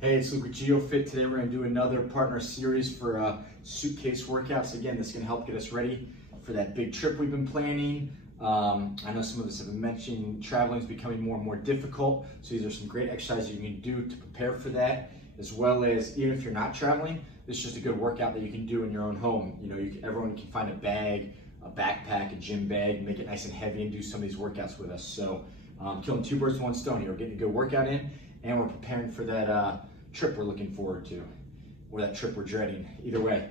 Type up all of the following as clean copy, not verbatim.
Hey, it's Luke with GeoFit. Today we're going to do another partner series for Suitcase Workouts. Again, this is going to help get us ready for that big trip we've been planning. I know some of us have been mentioning traveling is becoming more and more difficult, so these are some great exercises you can do to prepare for that, as well as even if you're not traveling, this is just a good workout that you can do in your own home. You know, everyone can find a bag, a backpack, a gym bag, make it nice and heavy and do some of these workouts with us. So killing two birds with one stone here. We're getting a good workout in, and we're preparing for that trip we're looking forward to, or that trip we're dreading. Either way.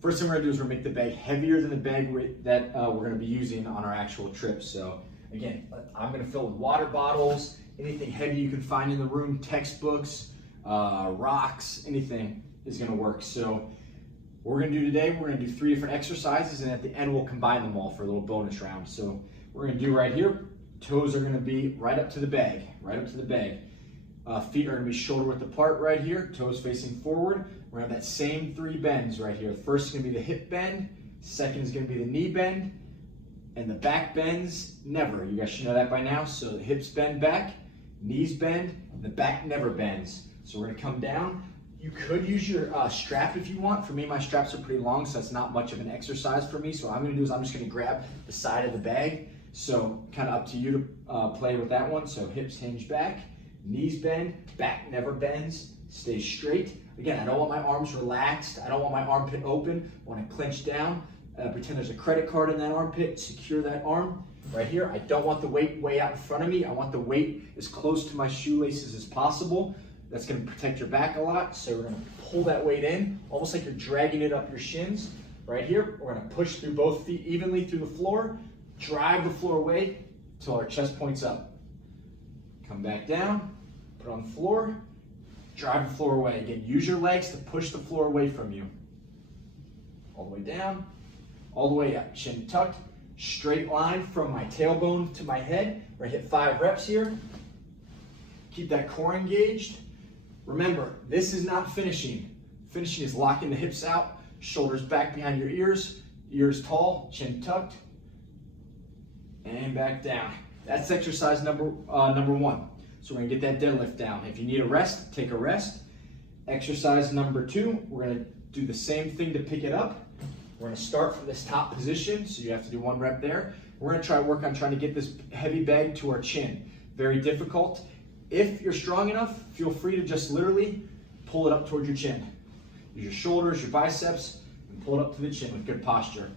First thing we're gonna do is we're gonna make the bag heavier than the bag that we're gonna be using on our actual trip. So again, I'm gonna fill with water bottles, anything heavy you can find in the room, textbooks, rocks, anything is gonna work. So what we're gonna do today, we're gonna do 3 different exercises, and at the end we'll combine them all for a little bonus round. So we're gonna do right here, toes are gonna be right up to the bag, right up to the bag. Feet are gonna be shoulder width apart right here, toes facing forward. We're gonna have that same 3 bends right here. The first is gonna be the hip bend, second is gonna be the knee bend, and the back bends never. You guys should know that by now. So the hips bend back, knees bend, and the back never bends. So we're gonna come down. You could use your strap if you want. For me, my straps are pretty long, so that's not much of an exercise for me. So what I'm gonna do is I'm just gonna grab the side of the bag. So kind of up to you to play with that one. So hips hinge back, knees bend, back never bends, stay straight. Again, I don't want my arms relaxed. I don't want my armpit open. I want to clench down, pretend there's a credit card in that armpit, secure that arm right here. I don't want the weight way out in front of me. I want the weight as close to my shoelaces as possible. That's going to protect your back a lot. So we're going to pull that weight in, almost like you're dragging it up your shins. Right here, we're going to push through both feet evenly through the floor, drive the floor away until our chest points up. Come back down, put on the floor, drive the floor away. Again, use your legs to push the floor away from you. All the way down, all the way up. Chin tucked, straight line from my tailbone to my head. We're gonna hit 5 reps here. Keep that core engaged. Remember, this is not finishing. Finishing is locking the hips out, shoulders back behind your ears tall, chin tucked, and back down. That's exercise number 1. So we're gonna get that deadlift down. If you need a rest, take a rest. Exercise number 2, we're gonna do the same thing to pick it up. We're gonna start from this top position, so you have to do 1 rep there. We're gonna work on trying to get this heavy bag to our chin. Very difficult. If you're strong enough, feel free to just literally pull it up towards your chin. Use your shoulders, your biceps, and pull it up to the chin with good posture.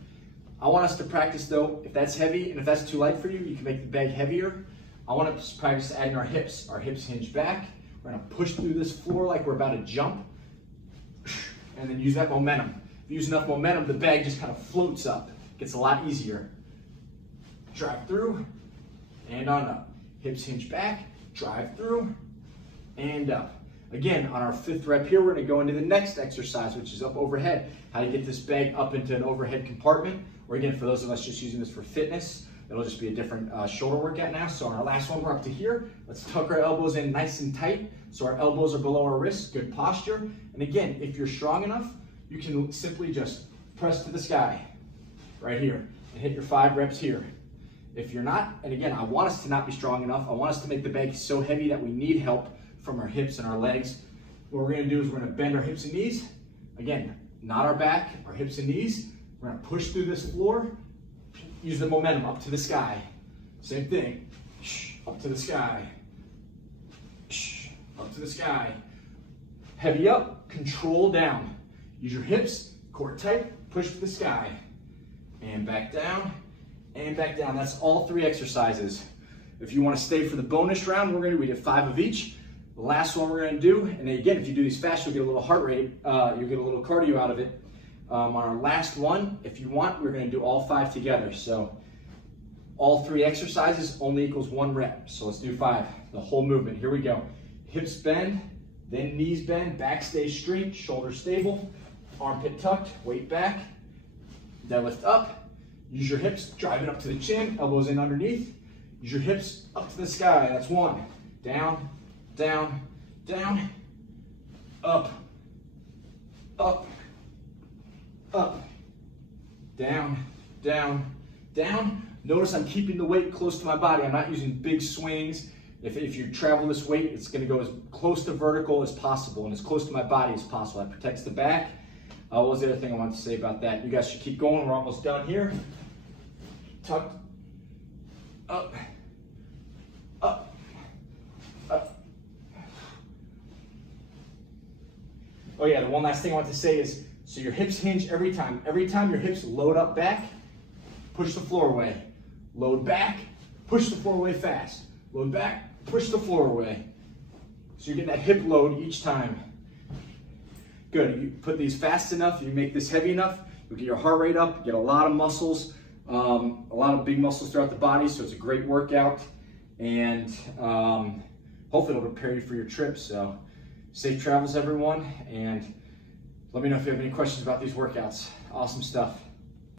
I want us to practice though, if that's heavy and if that's too light for you, you can make the bag heavier. I want to practice adding our hips. Our hips hinge back. We're going to push through this floor like we're about to jump, and then use that momentum. If you use enough momentum, the bag just kind of floats up. Gets a lot easier. Drive through, and on up. Hips hinge back, drive through, and up. Again, on our 5th rep here, we're going to go into the next exercise, which is up overhead. How to get this bag up into an overhead compartment, or again, for those of us just using this for fitness, it'll just be a different shoulder workout now. So on our last one, we're up to here. Let's tuck our elbows in nice and tight so our elbows are below our wrists, good posture. And again, if you're strong enough, you can simply just press to the sky right here and hit your 5 reps here. If you're not, and again, I want us to not be strong enough. I want us to make the bag so heavy that we need help from our hips and our legs. What we're gonna do is we're gonna bend our hips and knees. Again, not our back, our hips and knees. We're gonna push through this floor. Use the momentum up to the sky. Same thing. Up to the sky. Up to the sky. Heavy up, control down. Use your hips, core tight, push to the sky. And back down, and back down. That's all 3 exercises. If you want to stay for the bonus round, we did 5 of each. The last one we're going to do, and again, if you do these fast, you'll get a little heart rate, you'll get a little cardio out of it. On our last one, if you want, we're going to do all 5 together. So all 3 exercises only equals 1 rep. So let's do 5, the whole movement. Here we go. Hips bend, then knees bend, back stays straight, shoulders stable, armpit tucked, weight back, deadlift up. Use your hips, drive it up to the chin, elbows in underneath. Use your hips up to the sky. That's 1. Down, down, down, up, up, up, down, down, down. Notice I'm keeping the weight close to my body. I'm not using big swings, If you travel this weight, it's gonna go as close to vertical as possible and as close to my body as possible. That protects the back. What was the other thing I wanted to say about that? You guys should keep going. We're almost done here. Tuck, up, up, up. Oh yeah, the one last thing I want to say is, so your hips hinge every time. Every time your hips load up back, push the floor away. Load back, push the floor away fast. Load back, push the floor away. So you're getting that hip load each time. Good, you put these fast enough, you make this heavy enough, you'll get your heart rate up, you get a lot of muscles, a lot of big muscles throughout the body, so it's a great workout. And hopefully it'll prepare you for your trip. So safe travels, everyone, and let me know if you have any questions about these workouts. Awesome stuff.